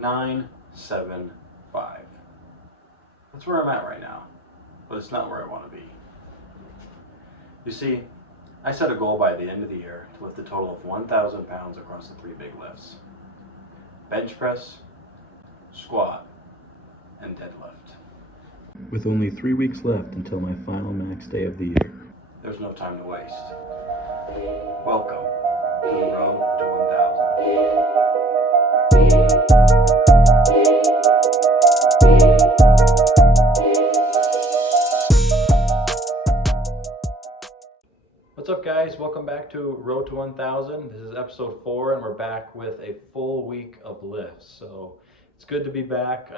975. That's where I'm at right now, but it's not where I want to be. You see, I set a goal by the end of the year to lift a total of 1,000 pounds across the three big lifts: bench press, squat, and deadlift. With only 3 weeks left until my final max day of the year. There's no time to waste. Welcome to the road to 1,000. What's up, guys? Welcome back to Road to 1000. This is episode 4, and we're back with a full week of lifts. So it's good to be back.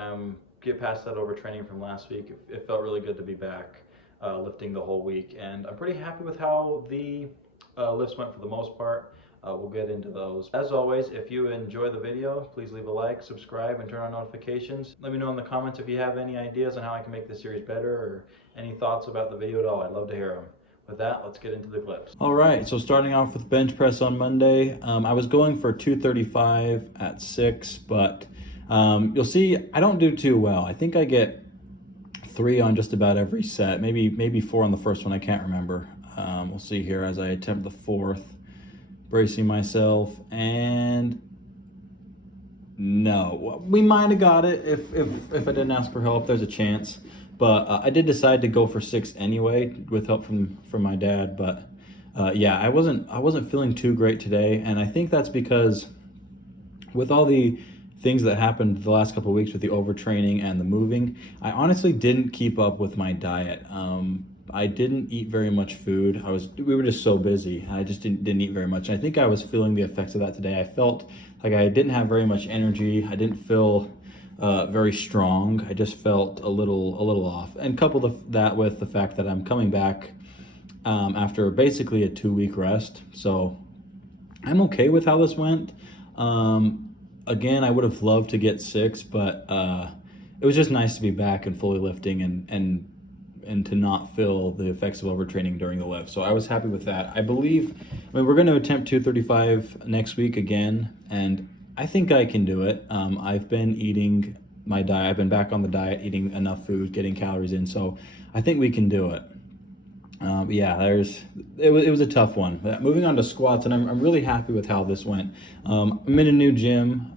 Get past that overtraining from last week. It felt really good to be back lifting the whole week, and I'm pretty happy with how the lifts went for the most part. We'll get into those. As always, if you enjoy the video, please leave a like, subscribe, and turn on notifications. Let me know in the comments if you have any ideas on how I can make this series better or any thoughts about the video at all. I'd love to hear them. With that, let's get into the clips. All right, so starting off with bench press on Monday, I was going for 235 at 6, but you'll see I don't do too well. I think I get 3 on just about every set, maybe 4 on the first one, I can't remember. We'll see here as I attempt the 4th, bracing myself, and no, we might have got it if I didn't ask for help. There's a chance. But I did decide to go for 6 anyway, with help from my dad. But yeah, I wasn't feeling too great today, and I think that's because with all the things that happened the last couple of weeks with the overtraining and the moving, I honestly didn't keep up with my diet. I didn't eat very much food. We were just so busy. I just didn't eat very much. I think I was feeling the effects of that today. I felt like I didn't have very much energy. I didn't feel very strong. I just felt a little off, and coupled that with the fact that I'm coming back after basically a 2-week rest. So I'm okay with how this went. Again, I would have loved to get 6, but it was just nice to be back and fully lifting and to not feel the effects of overtraining during the lift. So I was happy with that. I mean, we're going to attempt 235 next week again, and I think I can do it. I've been eating my diet. I've been back on the diet, eating enough food, getting calories in. So I think we can do it. Yeah, it was a tough one. Moving on to squats, and I'm really happy with how this went. I'm in a new gym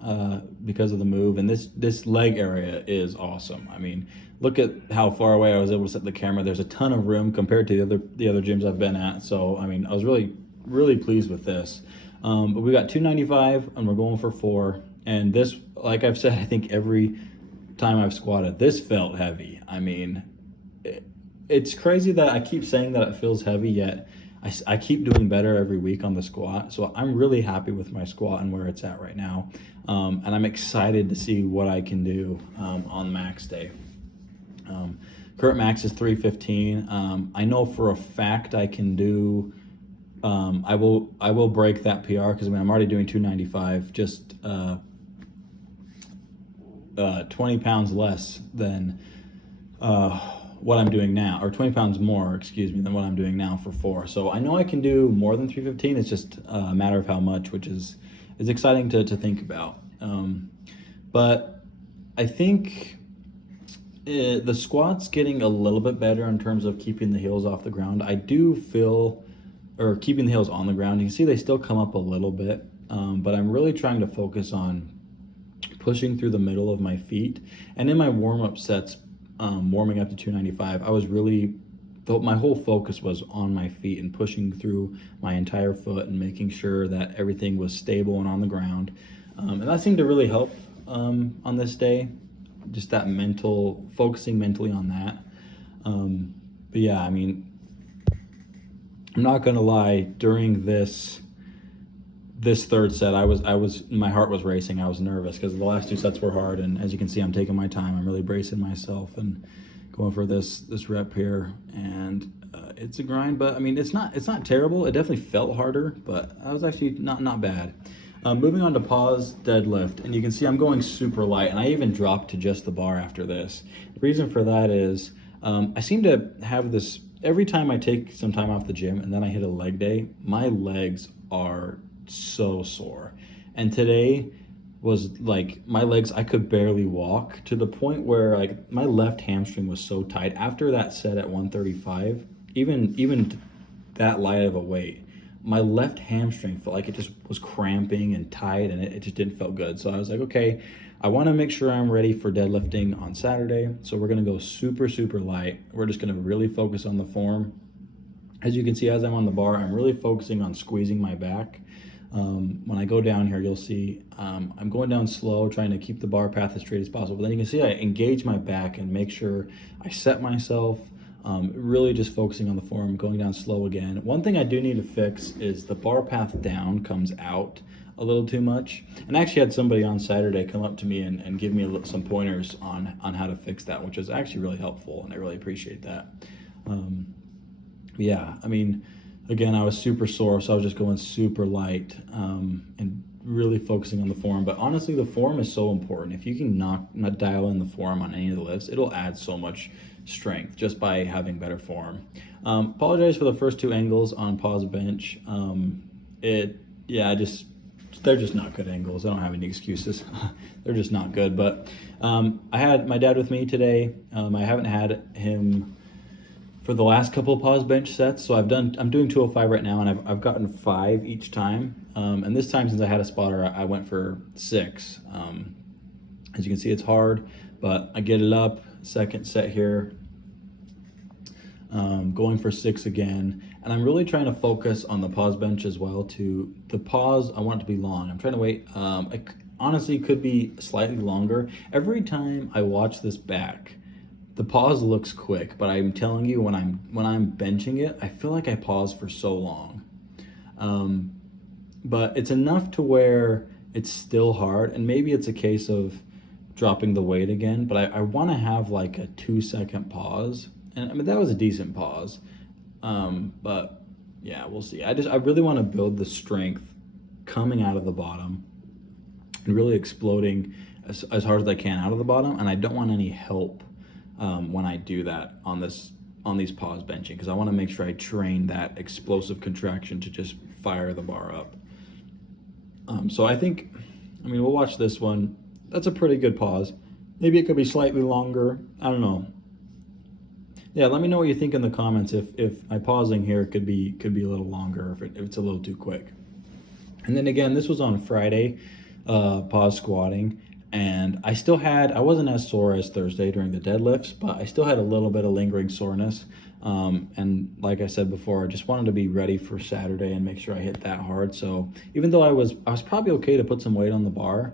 because of the move, and this leg area is awesome. I mean, look at how far away I was able to set the camera. There's a ton of room compared to the other gyms I've been at. So I mean, I was really pleased with this. But we got 295 and we're going for 4. And this, like I've said, I think every time I've squatted, this felt heavy. I mean, it's crazy that I keep saying that it feels heavy, yet I keep doing better every week on the squat. So I'm really happy with my squat and where it's at right now. And I'm excited to see what I can do on max day. Current max is 315. I know for a fact I can do I will break that PR because I'm already doing 295, just 20 pounds less than what I'm doing now, or 20 pounds more, excuse me, than what I'm doing now for 4. So I know I can do more than 315. It's just a matter of how much, which is exciting to think about. But I think the squat's getting a little bit better in terms of keeping the heels off the ground. I do feel, or keeping the heels on the ground. You can see they still come up a little bit, but I'm really trying to focus on pushing through the middle of my feet. And in my warm-up sets, warming up to 295, my whole focus was on my feet and pushing through my entire foot and making sure that everything was stable and on the ground. And that seemed to really help on this day, just that focusing mentally on that. But yeah, I mean, I'm not gonna lie, during this 3rd set, my heart was racing. I was nervous because the last 2 sets were hard, and as you can see, I'm taking my time. I'm really bracing myself and going for this rep here, and it's a grind. But I mean, it's not terrible. It definitely felt harder, but I was actually not bad. Moving on to pause deadlift, and you can see I'm going super light, and I even dropped to just the bar after this. The reason for that is I seem to have this. Every time I take some time off the gym and then I hit a leg day, my legs are so sore. And today was like my legs, I could barely walk, to the point where like my left hamstring was so tight after that set at 135. Even that light of a weight, my left hamstring felt like it just was cramping and tight, and it just didn't feel good. So I was like, okay, I want to make sure I'm ready for deadlifting on Saturday. So we're going to go super, super light. We're just going to really focus on the form. As you can see, as I'm on the bar, I'm really focusing on squeezing my back. When I go down here, you'll see I'm going down slow, trying to keep the bar path as straight as possible. But then you can see I engage my back and make sure I set myself, really just focusing on the form, going down slow again. One thing I do need to fix is the bar path down comes out a little too much. And I actually had somebody on Saturday come up to me and give me some pointers on how to fix that, which was actually really helpful, and I really appreciate that. Yeah, I mean, again, I was super sore, so I was just going super light, and really focusing on the form. But honestly, the form is so important. If you can not dial in the form on any of the lifts, it'll add so much strength just by having better form. Apologize for the first two angles on pause bench. They're just not good angles. I don't have any excuses. They're just not good. But I had my dad with me today. I haven't had him for the last couple of pause bench sets. So I'm doing 205 right now, and I've gotten 5 each time. And this time, since I had a spotter, I went for 6. As you can see, it's hard, but I get it up. Second set here, going for 6 again. And I'm really trying to focus on the pause bench as well. To the pause, I want it to be long. I'm trying to wait. It honestly could be slightly longer. Every time I watch this back, the pause looks quick, but I'm telling you, when I'm benching it, I feel like I pause for so long. But it's enough to where it's still hard, and maybe it's a case of dropping the weight again, but I want to have like a 2-second pause. And I mean, that was a decent pause. But yeah, we'll see. I really want to build the strength coming out of the bottom and really exploding as hard as I can out of the bottom. And I don't want any help when I do that on these pause benching, because I want to make sure I train that explosive contraction to just fire the bar up. So I mean, we'll watch this one. That's a pretty good pause. Maybe it could be slightly longer. I don't know. Yeah, let me know what you think in the comments if my pausing here could be a little longer, if it's a little too quick. And then again, this was on Friday, pause squatting, and I wasn't as sore as Thursday during the deadlifts, but I still had a little bit of lingering soreness. And like I said before, I just wanted to be ready for Saturday and make sure I hit that hard. So even though I was probably okay to put some weight on the bar,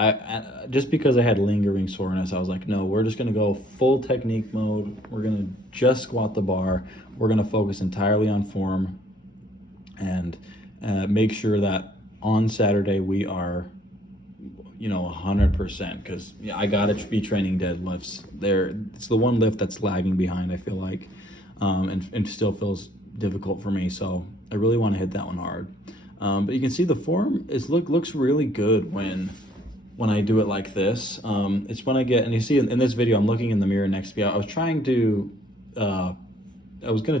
I just because I had lingering soreness, I was like, no, we're just gonna go full technique mode. We're gonna just squat the bar. We're gonna focus entirely on form, and make sure that on Saturday we are, 100%. Because I gotta be training deadlifts. It's the one lift that's lagging behind, I feel like, and still feels difficult for me. So I really want to hit that one hard. But you can see the form looks really good when I do it like this. It's when I get, and you see in this video, I'm looking in the mirror next to me. I was going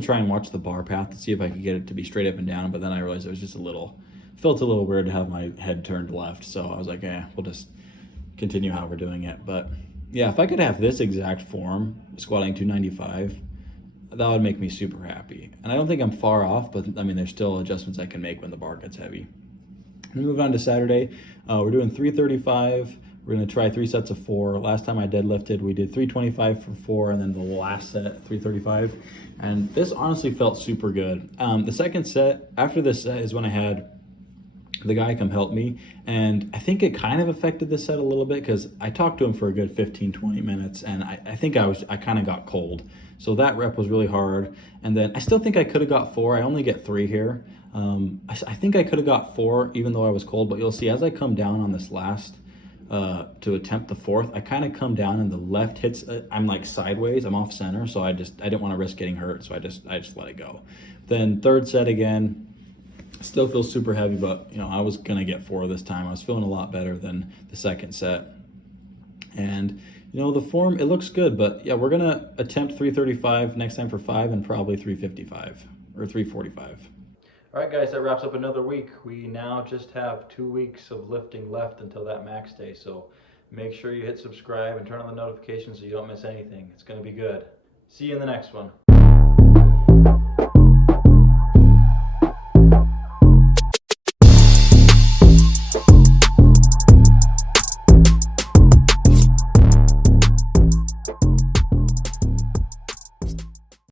to try and watch the bar path to see if I could get it to be straight up and down, but then I realized it was just felt a little weird to have my head turned left. So I was like, we'll just continue how we're doing it. But yeah, if I could have this exact form, squatting 295, that would make me super happy. And I don't think I'm far off, but I mean, there's still adjustments I can make when the bar gets heavy. We move on to Saturday. We're doing 335. We're going to try 3 sets of 4. Last time I deadlifted, we did 325 for 4, and then the last set, 335. And this honestly felt super good. The second set, after this set, is when I had the guy come help me, and I think it kind of affected the set a little bit, because I talked to him for a good 15-20 minutes, and I think I kind of got cold. So that rep was really hard, and then I still think I could have got 4. I only get 3 here. I think I could have got 4 even though I was cold, but you'll see as I come down on this last to attempt the 4th, I kind of come down and the left hits, I'm like sideways, I'm off center, so I didn't want to risk getting hurt, so I just let it go. Then third set again, still feels super heavy, but I was gonna get 4 this time. I was feeling a lot better than the second set, and the form, it looks good. But yeah, we're gonna attempt 335 next time for 5, and probably 355 or 345. All right, guys, that wraps up another week. We now just have 2 weeks of lifting left until that max day. So make sure you hit subscribe and turn on the notifications so you don't miss anything. It's going to be good. See you in the next one.